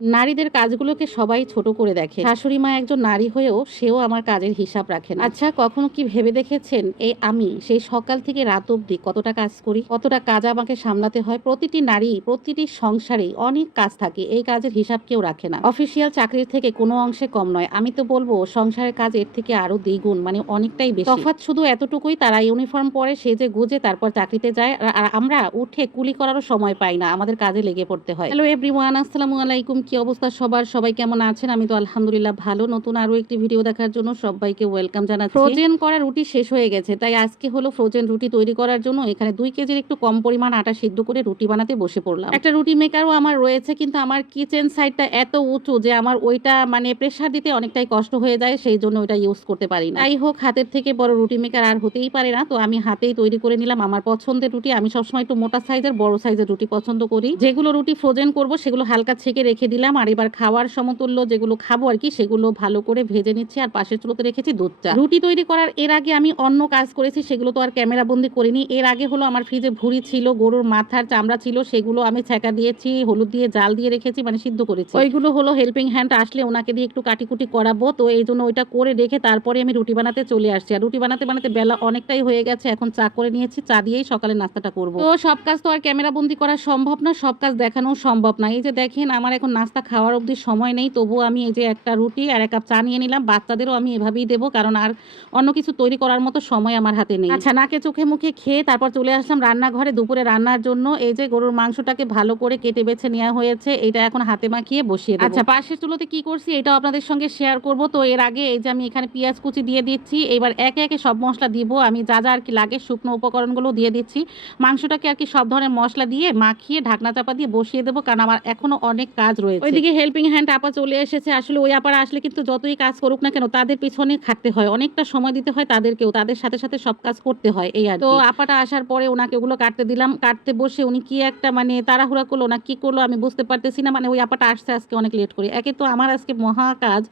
নারীদের কাজগুলোকে সবাই ছোট করে দেখে। শাশুড়ি মা একজন নারী হয়েও সেও আমার কাজের হিসাব রাখে না। আচ্ছা কখনো কি ভেবে দেখেছেন, এই আমি সেই সকাল থেকে রাত অবধি কতটা কাজ করি, কতটা কাজ আমাকে সামলাতে হয়? প্রতিটি নারী, প্রতিটি সংসারে অনেক কাজ থাকে, এই কাজের হিসাব কেউ রাখে না। অফিসিয়াল চাকরির থেকে কোনো অংশে কম নয়। আমি তো বলব, সংসারের কাজ এর থেকে আরও দ্বিগুণ মানে অনেকটাই বেশি। তফাৎ শুধু এতটুকুই, তারা ইউনিফর্ম পরে সে যে গুজে তারপর চাকরিতে যায়, আর আমরা উঠে কুলি করারও সময় পাই না, আমাদের কাজে লেগে পড়তে হয়। হ্যালো এভরিওয়ান, আসসালামু আলাইকুম কি অবস্থা সবার? সবাই কেমন আছেন? আমি তো আলহামদুলিল্লাহ ভালো। নতুন আরও একটি ভিডিও দেখার জন্য সবাইকে ওয়েলকাম জানাচ্ছি। ফ্রোজেন করা রুটি শেষ হয়ে গেছে, তাই আজকে হলো ফ্রোজেন রুটি তৈরি করার জন্য। এখানে দুই কেজির একটু কম পরিমাণ আটা সিদ্ধ করে রুটি বানাতে বসে পড়লাম। একটা রুটি মেকারও আমার রয়েছে, কিন্তু আমার কিচেন সাইডটা এত উঁচু যে আমার ওইটা মানে প্রেশার দিতে অনেকটাই কষ্ট হয়ে যায়, সেই জন্য ওইটা ইউজ করতে পারি না। যাই হোক, হাতের থেকে বড় রুটি মেকার আর হতেই পারে না। তো আমি হাতেই তৈরি করে নিলাম আমার পছন্দের রুটি। আমি সবসময় একটু মোটা সাইজের, বড় সাইজের রুটি পছন্দ করি। যেগুলো রুটি ফ্রোজেন করব, সেগুলো হালকা ছেঁকে রেখে দিলাম আর এবার খাওয়ার সমতুল্য যেগুলো খাব আর কি, সেগুলো ভালো করে ভেজে নিচ্ছি আর পাশের চুলোতে রেখেছি দুধ চা রুটি তৈরি করার এর আগে আমি অন্য কাজ করেছি, সেগুলো তো আর ক্যামেরা বন্দি করিনি। এর আগে হলো আমার ফ্রিজে ভুড়ি ছিল, গরুর মাথার চামড়া ছিল, সেগুলো আমি ছেঁকা দিয়েছি, হলুদ দিয়ে জাল দিয়ে রেখেছি মানে সিদ্ধ করেছি। ওইগুলো হলো হেল্পিং হ্যান্ড আসলে ওনাকে দিয়ে একটু কাটিকুটি করাবো, তো এই জন্য ওইটা করে রেখে তারপরে আমি রুটি বানাতে চলে আসছি। আর রুটি বানাতে বানাতে বেলা অনেকটাই হয়ে গেছে, এখন চা করে নিয়েছি, চা দিয়েই সকালে নাস্তাটা করব। তো সব কাজ তো আর ক্যামেরা বন্দি করা সম্ভব না, সব কাজ দেখানো সম্ভব না। এই যে দেখেন, আমার এখন নাস্তা খাওয়ার অবধি সময় নেই তবুও আমি এই যে একটা রুটি আর এক কাপ চা নিয়ে নিলাম। বাচ্চাদেরও আমি এভাবেই দেবো কারণ আর অন্য কিছু তৈরি করার মতো সময় আমার হাতে নেই। আচ্ছা নাকে চোখে মুখে খেয়ে তারপর চলে আসলাম রান্নাঘরে দুপুরে রান্নার জন্য। এই যে গরুর মাংসটাকে ভালো করে কেটে বেছে নেওয়া হয়েছে এটা এখন হাতে মাখিয়ে বসিয়ে দেবো। আচ্ছা পাশের চুলোতে কি করছি এটাও আপনাদের সঙ্গে শেয়ার করব। তো এর আগে এই যে আমি এখানে পেঁয়াজ কুচি দিয়ে দিচ্ছি এবার একে একে সব মশলা দিব। আমি যা যা আর কি লাগে শুকনো উপকরণগুলো দিয়ে দিচ্ছি। মাংসটাকে আর কি সব ধরনের মশলা দিয়ে মাখিয়ে ঢাকনা চাপা দিয়ে বসিয়ে দেবো কারণ আমার এখনও অনেক কাজ রয়েছে। ওইদিকে হেল্পিং হ্যান্ড আপা চলে এসেছে। আসলে ওই আপারা আসলে কিন্তু যতই কাজ করুক না কেন তাদের পিছনে খাটতে হয়। অনেকটা সময় দিতে হয় তাদেরকেও। তাদের সাথে সাথে সব কাজ করতে হয় এই আর তো আপাটা আসার পরে ওনাকে ওগুলো কাটতে দিলাম। কাটতে বসে উনি কি একটা মানে তাড়াহুড়া করল না কি করল আমি বুঝতে পারতেছি না। মানে ওই আপাটা আসছে আজকে অনেক লেট করে। একে তো আমার আজকে মহা কাজ।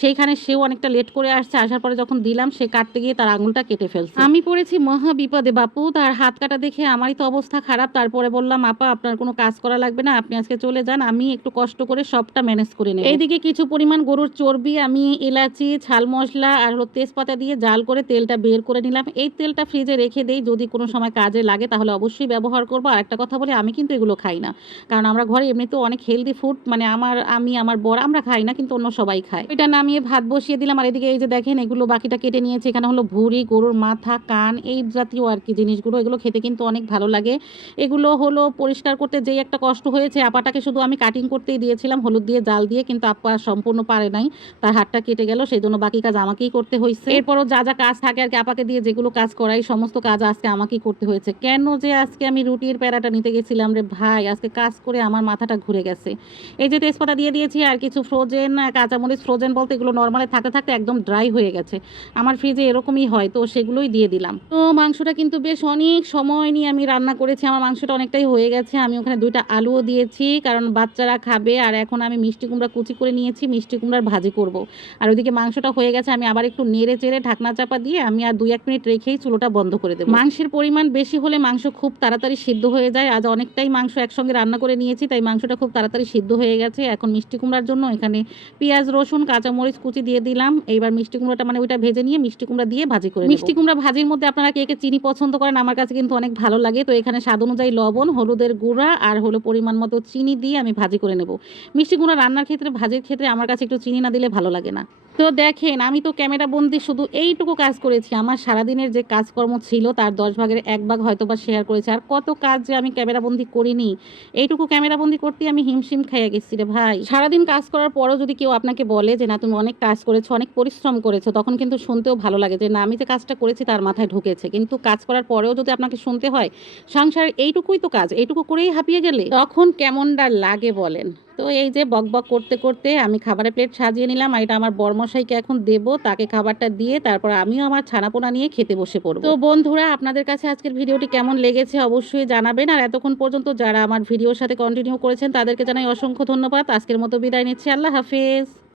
সেইখানে সেও অনেকটা লেট করে আসছে। আসার পরে যখন দিলাম সে কাটতে গিয়ে তার আঙুলটা কেটে ফেলছে। আমি পড়েছি মহা বিপদে। বাপু তার হাত কাটা দেখে আমারই তো অবস্থা খারাপ। তারপরে বললাম আপা আপনার কোনো কাজ করা লাগবে না। আপনি আজকে চলে যান। আমি একটু কষ্ট করে সবটা ম্যানেজ করে নেব। এইদিকে কিছু পরিমাণ গরুর চর্বি, আমি এলাচি, ঝাল মশলা আর হলো তেজপাতা দিয়ে জাল করে তেলটা বের করে নিলাম। এই তেলটা ফ্রিজে রেখে দেই, যদি কোনো সময় কাজে লাগে তাহলে অবশ্যই ব্যবহার করব। আর একটা কথা বলে, আমি কিন্তু এগুলো খাই না। কারণ আমরা ঘরে এমনিতেও অনেক হেলদি ফুড মানে আমার, আমি, আমার বর, আমরা খাই না, কিন্তু অন্য সবাই খায়। এটা নামিয়ে ভাত বসিয়ে দিলাম, আর এদিকে এই যে দেখেন, এগুলো বাকিটা কেটে নিয়েছে। এখানে হলো ভুঁড়ি, গরুর মাথা, কান, এই জাতীয় আর কি জিনিসগুলো, এগুলো খেতে কিন্তু অনেক ভালো লাগে। এগুলো হলো পরিষ্কার করতে যেই একটা কষ্ট হয়েছে, আপাটাকে শুধু আমি কাটিং করতেই দিয়েছিলাম হলুদ দিয়ে, জাল দিয়ে, কিন্তু আপু আর সম্পূর্ণ পারে নাই। তার হাতটা কেটে গেল সেই জন্য বাকি কাজ আমাকেই করতে হয়েছে। এরপরও যা যা কাজ থাকে আর কি, আপাকে দিয়ে যেগুলো কাজ করাই, সমস্ত কাজ আজকে আমাকেই করতে হয়েছে। কেন যে আজকে আমি রুটির প্যারাটা নিতে গেছিলাম রে ভাই, আজকে কাজ করে আমার মাথাটা ঘুরে গেছে। এই যে তেজপাতা দিয়ে দিয়েছি আর কিছু ফ্রোজেন কাঁচামরিচ, ফ্রোজেন বলতে এগুলো নর্মালে থাকতে থাকতে একদম ড্রাই হয়ে গেছে। আমার ফ্রিজে এরকমই হয়, তো সেগুলোই দিয়ে দিলাম। তো মাংসটা কিন্তু বেশ অনেক সময় নিয়ে আমি রান্না করেছি, আমার মাংসটা অনেকটাই হয়ে গেছে। আমি ওখানে দুইটা আলুও দিয়েছি, কারণ বাচ্চারা খাবে আর এখন আমি মিষ্টি কুমড়া কুচি করে নিয়েছি, মিষ্টি কুমড়ার ভাজি করব। আর ওইদিকে মাংসটা হয়ে গেছে, আমি আবার একটু নেড়ে চেড়ে ঢাকনা চাপা দিয়ে আমি আর দুই এক মিনিট রেখেই চুলোটা বন্ধ করে দেবো। মাংসের পরিমাণ বেশি হলে মাংস খুব তাড়াতাড়ি সিদ্ধ হয়ে যায়। আজ অনেকটাই মাংস একসঙ্গে রান্না করে নিয়েছি, তাই মাংসটা খুব তাড়াতাড়ি সিদ্ধ হয়ে গেছে। এখন মিষ্টি কুমড়ার জন্য এখানে পেঁয়াজ, রসুন, কাঁচামরিচ কুচি দিয়ে দিলাম। এইবার মিষ্টি কুমড়াটা মানে ওইটা ভেজে নিয়ে মিষ্টি কুমড়া দিয়ে ভাজি করে মিষ্টি কুমড়া ভাজির মধ্যে আপনারা কে কে চিনি পছন্দ করেন, আমার কাছে কিন্তু অনেক ভালো লাগে। তো এখানে স্বাদ অনুযায়ী লবণ, হলুদের গুঁড়া আর হলো পরিমাণ মতো চিনি দিয়ে আমি ভাজি করে নেব। মিষ্টি কুমড়া রান্নার ক্ষেত্রে, ভাজির ক্ষেত্রে আমার কাছে একটু চিনি না দিলে ভালো লাগে না। তো দেখেন, আমি তো ক্যামেরা বন্দি, শুধু এইটুকু কাজ করেছি। আমার সারাদিনের যে কাজকর্ম ছিল, তার দশ ভাগের এক ভাগ হয়তো বা শেয়ার করেছি। আর কত কাজ যে আমি ক্যামেরা বন্দি করিনি, এইটুকু ক্যামেরা বন্দি করতে আমি হিমশিম খাইয়া গেছি রে ভাই। সারাদিন কাজ করার পরেও যদি কেউ আপনাকে বলে যে, না, তুমি অনেক কাজ করেছ, অনেক পরিশ্রম করেছ, তখন কিন্তু শুনতেও ভালো লাগে যে, না, আমি যে কাজটা করেছি, তার মাথায় ঢুকেছে। কিন্তু কাজ করার পরেও যদি আপনাকে শুনতে হয়, সংসারের এইটুকুই তো কাজ, এইটুকু করেই হাঁপিয়ে গেলে তখন কেমনটা লাগে বলেন? তো এই যে বক বক করতে করতে আমি খাবারের প্লেট সাজিয়ে নিলাম আর এটা আমার বর্মশাইকে এখন দেব। তাকে খাবারটা দিয়ে তারপর আমিও আমার ছানাপোনা নিয়ে খেতে বসে পড়ব। তো বন্ধুরা, আপনাদের কাছে আজকের ভিডিওটি কেমন লেগেছে অবশ্যই জানাবেন। আর এতক্ষণ পর্যন্ত যারা আমার ভিডিওর সাথে কন্টিনিউ করেছেন, তাদেরকে জানাই অসংখ্য ধন্যবাদ। আজকের মতো বিদায় নিচ্ছি। আল্লাহ হাফেজ।